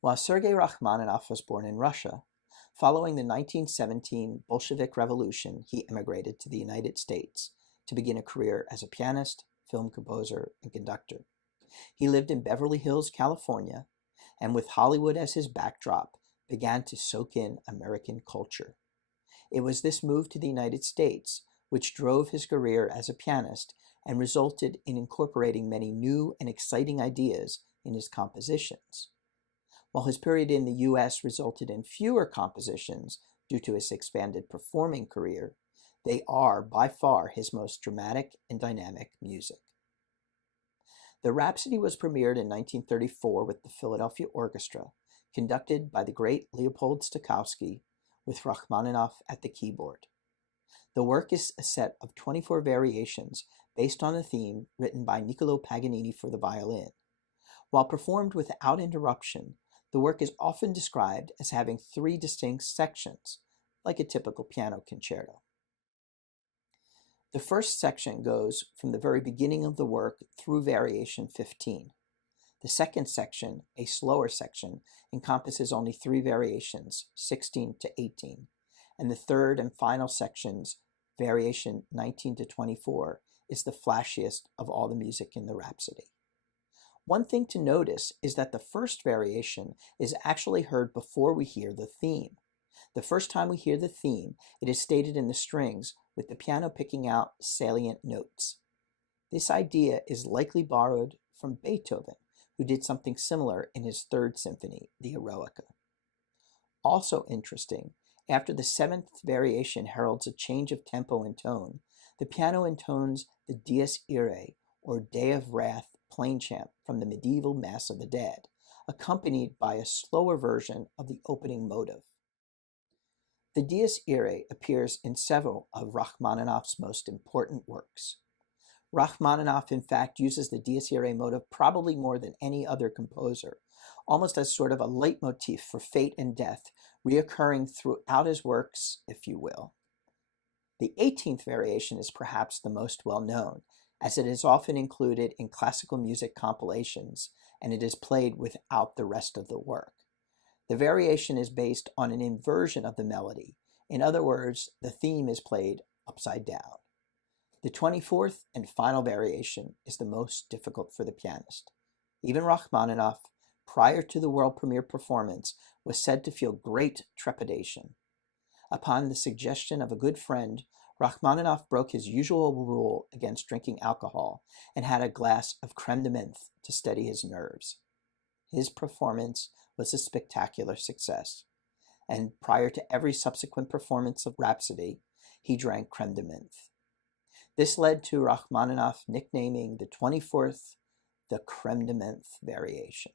While Sergei Rachmaninoff was born in Russia, following the 1917 Bolshevik Revolution, he immigrated to the United States to begin a career as a pianist, film composer, and conductor. He lived in Beverly Hills, California, and with Hollywood as his backdrop, began to soak in American culture. It was this move to the United States which drove his career as a pianist and resulted in incorporating many new and exciting ideas in his compositions. While his period in the U.S. resulted in fewer compositions due to his expanded performing career, they are by far his most dramatic and dynamic music. The Rhapsody was premiered in 1934 with the Philadelphia Orchestra, conducted by the great Leopold Stokowski, with Rachmaninoff at the keyboard. The work is a set of 24 variations based on a theme written by Niccolò Paganini for the violin. While performed without interruption, the work is often described as having 3 distinct sections, like a typical piano concerto. The first section goes from the very beginning of the work through variation 15. The second section, a slower section, encompasses only 3 variations, 16 to 18, and the third and final sections, variation 19 to 24, is the flashiest of all the music in the Rhapsody. One thing to notice is that the first variation is actually heard before we hear the theme. The first time we hear the theme, it is stated in the strings, with the piano picking out salient notes. This idea is likely borrowed from Beethoven, who did something similar in his Third Symphony, the Eroica. Also interesting, after the 7th variation heralds a change of tempo and tone, the piano intones the Dies Irae, or Day of Wrath, plain chant from the medieval Mass of the Dead, accompanied by a slower version of the opening motive. The Dies Irae appears in several of Rachmaninoff's most important works. Rachmaninoff, in fact, uses the Dies Irae motive probably more than any other composer, almost as sort of a leitmotif for fate and death, reoccurring throughout his works, if you will. The 18th variation is perhaps the most well-known, as it is often included in classical music compilations, and it is played without the rest of the work. The variation is based on an inversion of the melody. In other words, the theme is played upside down. The 24th and final variation is the most difficult for the pianist. Even Rachmaninoff, prior to the world premiere performance, was said to feel great trepidation. Upon the suggestion of a good friend, Rachmaninoff broke his usual rule against drinking alcohol and had a glass of creme de menthe to steady his nerves. His performance was a spectacular success, and prior to every subsequent performance of Rhapsody, he drank creme de menthe. This led to Rachmaninoff nicknaming the 24th the creme de menthe variation.